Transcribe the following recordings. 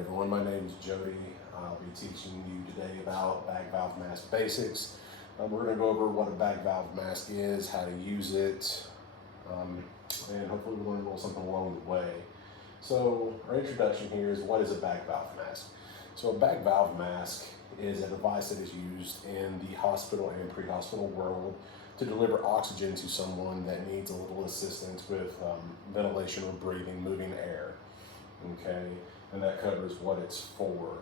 everyone, my name is Jody. I'll be teaching you today about bag valve mask basics. We're going to go over what a bag valve mask is, how to use it, and hopefully we'll learn a little something along the way. So our introduction here is, what is a bag valve mask? So a bag valve mask is a device that is used in the hospital and pre-hospital world to deliver oxygen to someone that needs a little assistance with ventilation or breathing, moving air. Okay, and that covers what it's for.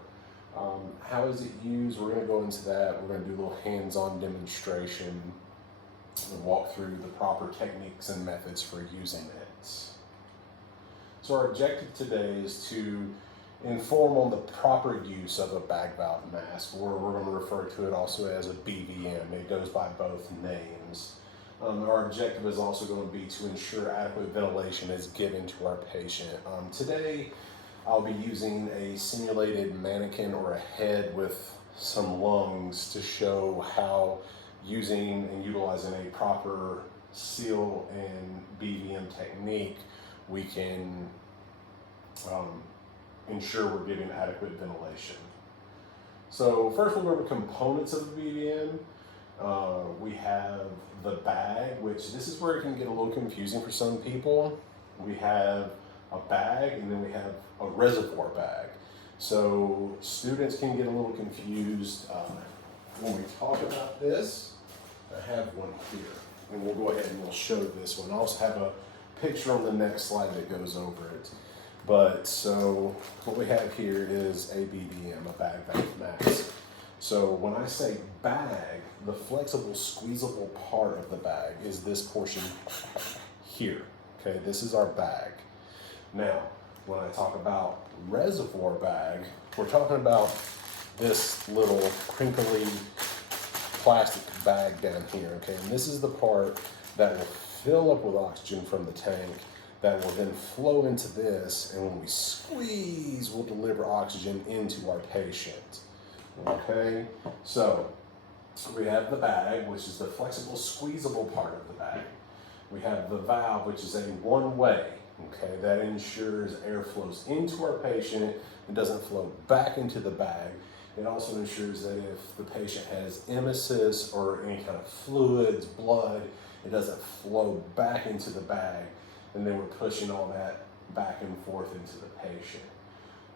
How is it used? We're going to go into that. We're going to do a little hands-on demonstration and walk through the proper techniques and methods for using it. So our objective today is to inform on the proper use of a bag valve mask, or we're going to refer to it also as a BVM. It goes by both names. Our objective is also going to be to ensure adequate ventilation is given to our patient. Today, I'll be using a simulated mannequin or a head with some lungs to show how using and utilizing a proper seal and BVM technique, we can ensure we're giving adequate ventilation. So first we'll go over components of the BVM. We have the bag, which this is where it can get a little confusing for some people. We have a bag, and then we have a reservoir bag. So students can get a little confused when we talk about this. I have one here, and we'll go ahead and we'll show this one. I also have a picture on the next slide that goes over it. But so what we have here is a BVM, a bag valve mask. So when I say bag, the flexible, squeezable part of the bag is this portion here. Okay, this is our bag. Now, when I talk about reservoir bag, we're talking about this little crinkly plastic bag down here, okay? And this is the part that will fill up with oxygen from the tank that will then flow into this, and when we squeeze, we'll deliver oxygen into our patient, okay? So we have the bag, which is the flexible, squeezable part of the bag. We have the valve, which is a one-way, okay? That ensures air flows into our patient and doesn't flow back into the bag. It also ensures that if the patient has emesis or any kind of fluids, blood, it doesn't flow back into the bag, and then we're pushing all that back and forth into the patient.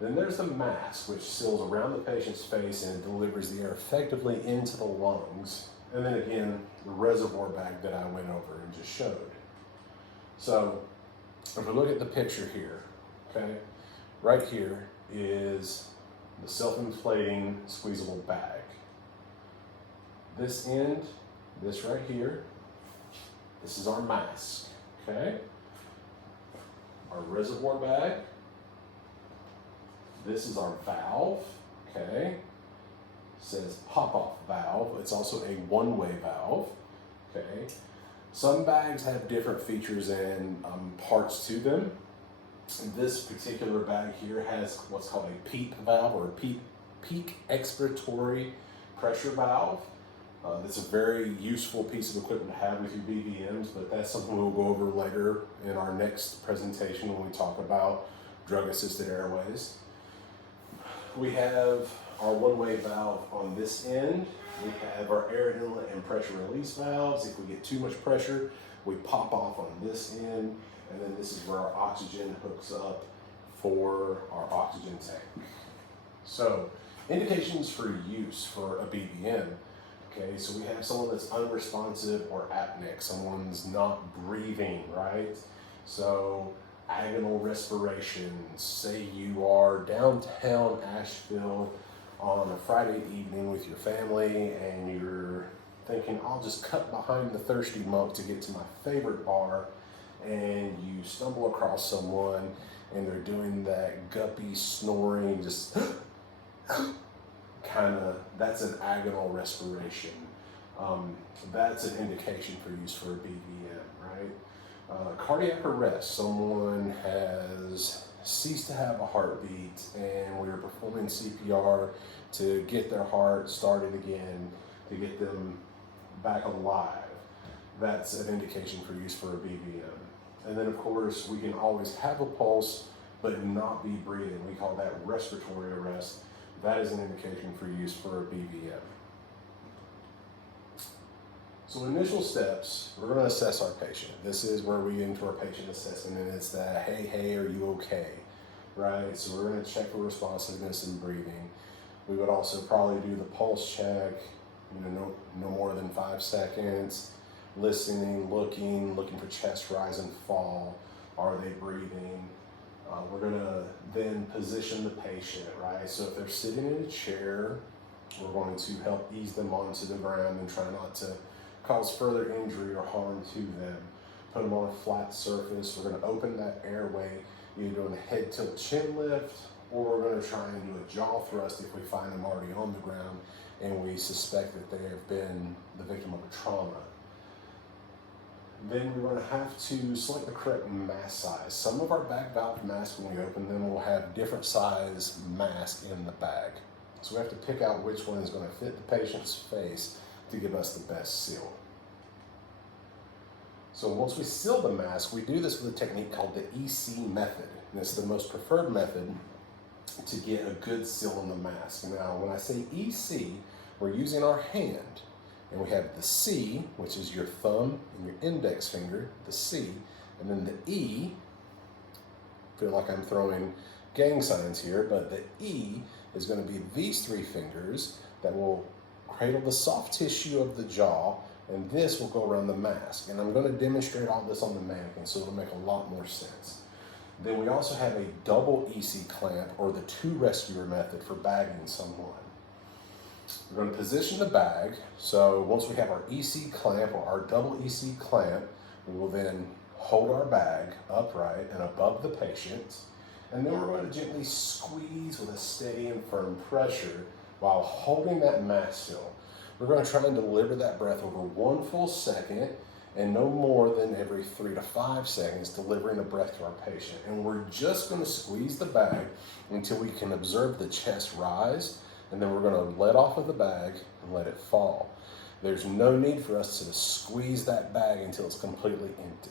Then there's the mask, which seals around the patient's face and delivers the air effectively into the lungs. And then again, the reservoir bag that I went over and just showed. So if we look at the picture here, okay, right here is the self-inflating squeezable bag. This end, this right here, this is our mask, okay? Our reservoir bag. This is our valve, okay? It says pop-off valve. It's also a one-way valve, okay? Some bags have different features and parts to them. This particular bag here has what's called a PEEP valve, or peak expiratory pressure valve. It's a very useful piece of equipment to have with your BVMs, but that's something we'll go over later in our next presentation when we talk about drug-assisted airways. We have our one-way valve on this end. We have our air inlet and pressure release valves. If we get too much pressure, we pop off on this end, and then this is where our oxygen hooks up for our oxygen tank. So, indications for use for a BVM. Okay, so we have someone that's unresponsive or apneic, someone's not breathing, right? So agonal respiration, say you are downtown Asheville on a Friday evening with your family and you're thinking, I'll just cut behind the Thirsty Monk to get to my favorite bar, and you stumble across someone and they're doing that guppy snoring, just kind of, that's an agonal respiration. That's an indication for use for a BVM, right? Cardiac arrest, someone has ceased to have a heartbeat and we're performing CPR to get their heart started again, to get them back alive. That's an indication for use for a BVM. And then of course, we can always have a pulse but not be breathing. We call that respiratory arrest. That is an indication for use for a BVM. So initial steps, we're going to assess our patient. This is where we get into our patient assessment, and it's that, hey, are you okay? Right? So we're going to check for responsiveness and breathing. We would also probably do the pulse check, no more than 5 seconds, listening, looking for chest rise and fall. Are they breathing? We're going to then position the patient, right? So if they're sitting in a chair, we're going to help ease them onto the ground and try not to cause further injury or harm to them. Put them on a flat surface. We're going to open that airway, either doing a head tilt chin lift, or we're going to try and do a jaw thrust if we find them already on the ground and we suspect that they have been the victim of a trauma. Then we're going to have to select the correct mask size. Some of our bag valve masks, when we open them, will have different size mask in the bag. So we have to pick out which one is going to fit the patient's face to give us the best seal. So once we seal the mask, we do this with a technique called the EC method. And it's the most preferred method to get a good seal on the mask. Now, when I say EC, we're using our hand, and we have the C, which is your thumb and your index finger, the C, and then the E, feel like I'm throwing gang signs here, but the E is going to be these 3 fingers that will cradle the soft tissue of the jaw, and this will go around the mask. And I'm going to demonstrate all this on the mannequin, so it'll make a lot more sense. Then we also have a double EC clamp, or the 2 rescuer method for bagging someone. We're going to position the bag. So once we have our EC clamp or our double EC clamp, we will then hold our bag upright and above the patient. And then we're going to gently squeeze with a steady and firm pressure while holding that mask seal. We're going to try and deliver that breath over 1 full second and no more than every 3 to 5 seconds, delivering the breath to our patient. And we're just going to squeeze the bag until we can observe the chest rise, and then we're going to let off of the bag and let it fall. There's no need for us to squeeze that bag until it's completely empty.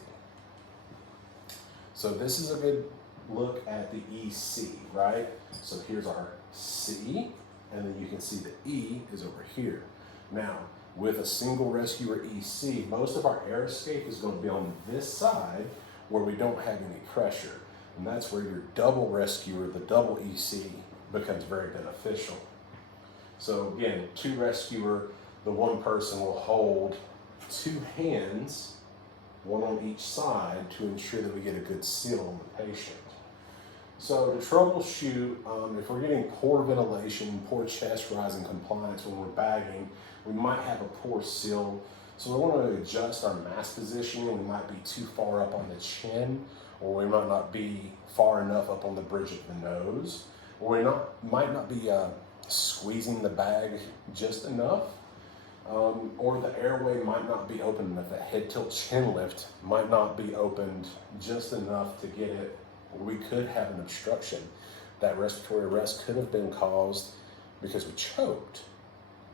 So this is a good look at the EC, right? So here's our C, and then you can see the E is over here. Now, with a single rescuer EC, most of our air escape is going to be on this side where we don't have any pressure. And that's where your double rescuer, the double EC, becomes very beneficial. So again, 2 rescuer, the 1 person will hold 2 hands, 1 on each side, to ensure that we get a good seal on the patient. So to troubleshoot, if we're getting poor ventilation, poor chest rise and compliance when we're bagging, we might have a poor seal. So we want to adjust our mask positioning. We might be too far up on the chin, or we might not be far enough up on the bridge of the nose, or we might not be squeezing the bag just enough, or the airway might not be open enough. That head tilt chin lift might not be opened just enough to get it, or we could have an obstruction. That respiratory arrest could have been caused because we choked.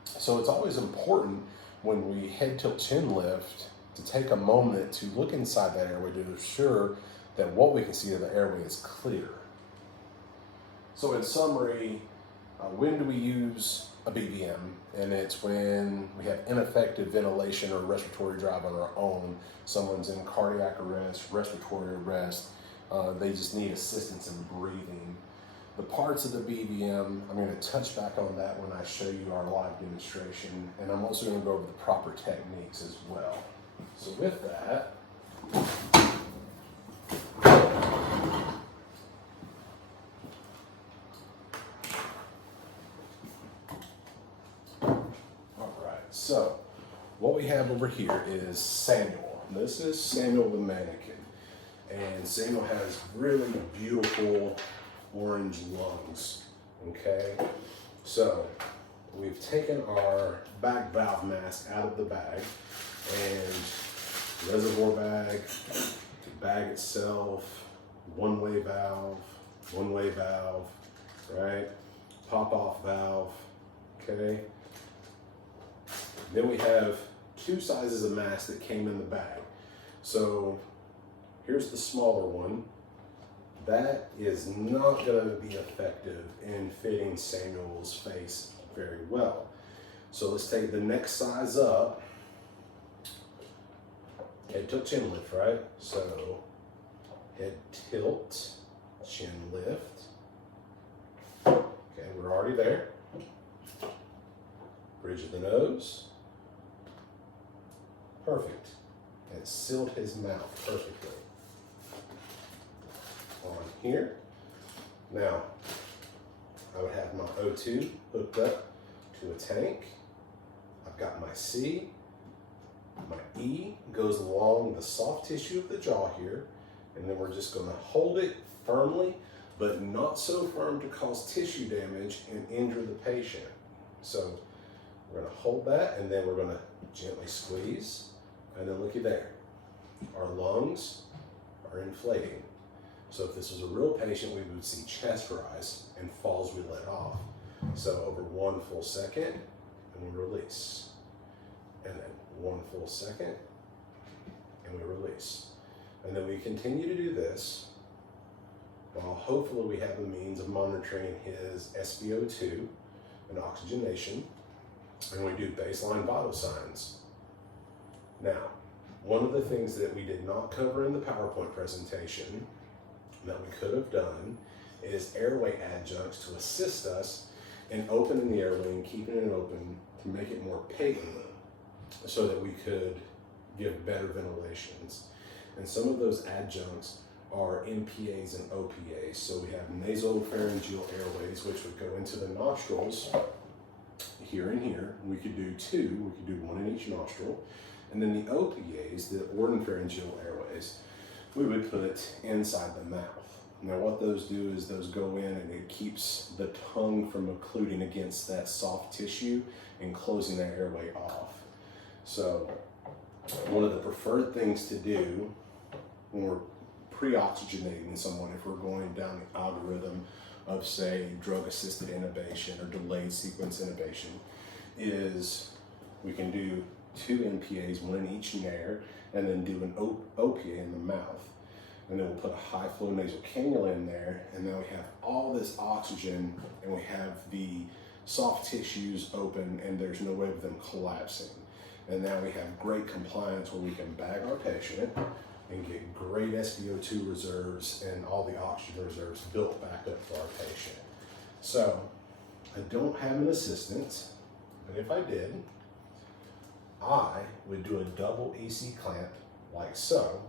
So it's always important when we head tilt chin lift to take a moment to look inside that airway to ensure that what we can see of the airway is clear. So in summary, when do we use a BVM? And it's when we have ineffective ventilation or respiratory drive on our own. Someone's in cardiac arrest, respiratory arrest. They just need assistance in breathing. The parts of the BVM, I'm going to touch back on that when I show you our live demonstration. And I'm also going to go over the proper techniques as well. So with that, so what we have over here is Samuel. This is Samuel the mannequin. And Samuel has really beautiful orange lungs, okay? So we've taken our back valve mask out of the bag, and reservoir bag, the bag itself, one-way valve, right? Pop-off valve, okay? Then we have 2 sizes of mask that came in the bag. So here's the smaller one, that is not going to be effective in fitting Samuel's face very well. So let's take the next size up. Head tilt, chin lift, right? So head tilt, chin lift. Okay, we're already there. Bridge of the nose. Perfect. And sealed his mouth perfectly. On here. Now, I would have my O2 hooked up to a tank. I've got my C. My E goes along the soft tissue of the jaw here, and then we're just going to hold it firmly, but not so firm to cause tissue damage and injure the patient. So we're going to hold that, and then we're going to gently squeeze, and then looky there. Our lungs are inflating. So if this was a real patient, we would see chest rise and falls we let off. So over 1 full second, and we release. And then 1 full second, and we release. And then we continue to do this while hopefully we have a means of monitoring his SpO2 and oxygenation, and we do baseline vital signs. Now, one of the things that we did not cover in the PowerPoint presentation that we could have done is airway adjuncts to assist us in opening the airway and keeping it open to make it more patent so that we could give better ventilations. And some of those adjuncts are NPAs and OPAs. So we have nasopharyngeal airways, which would go into the nostrils here and here. We could do 2, we could do 1 in each nostril. And then the OPAs, the ordopharyngeal airways, we would put inside the mouth. Now what those do is those go in and it keeps the tongue from occluding against that soft tissue and closing that airway off. So one of the preferred things to do when we're pre-oxygenating someone, if we're going down the algorithm of, say, drug-assisted intubation or delayed sequence intubation, is we can do 2 NPAs, 1 in each nair, and then do an OPA in the mouth. And then we'll put a high flow nasal cannula in there, and then we have all this oxygen, and we have the soft tissues open, and there's no way of them collapsing. And now we have great compliance where we can bag our patient and get great SpO2 reserves and all the oxygen reserves built back up for our patient. So I don't have an assistant, but if I did, I would do a double AC clamp like so.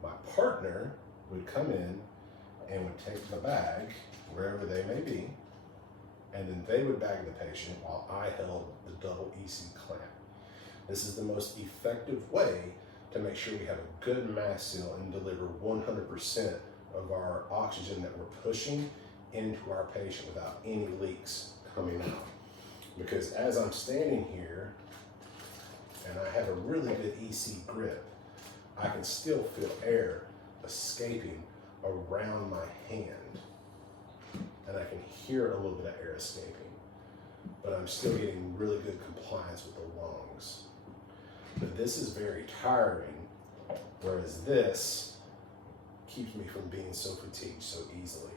My partner would come in and would take the bag, wherever they may be, and then they would bag the patient while I held the double EC clamp. This is the most effective way to make sure we have a good mass seal and deliver 100% of our oxygen that we're pushing into our patient without any leaks coming out. Because as I'm standing here and I have a really good EC grip, I can still feel air escaping around my hand, and I can hear a little bit of air escaping, but I'm still getting really good compliance with the lungs. But this is very tiring, whereas this keeps me from being so fatigued so easily.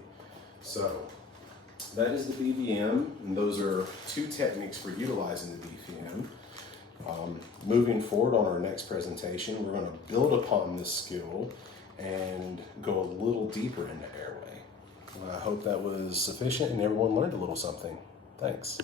So that is the BVM, and those are 2 techniques for utilizing the BVM. Moving forward on our next presentation, we're going to build upon this skill and go a little deeper into airway. I hope that was sufficient and everyone learned a little something. Thanks.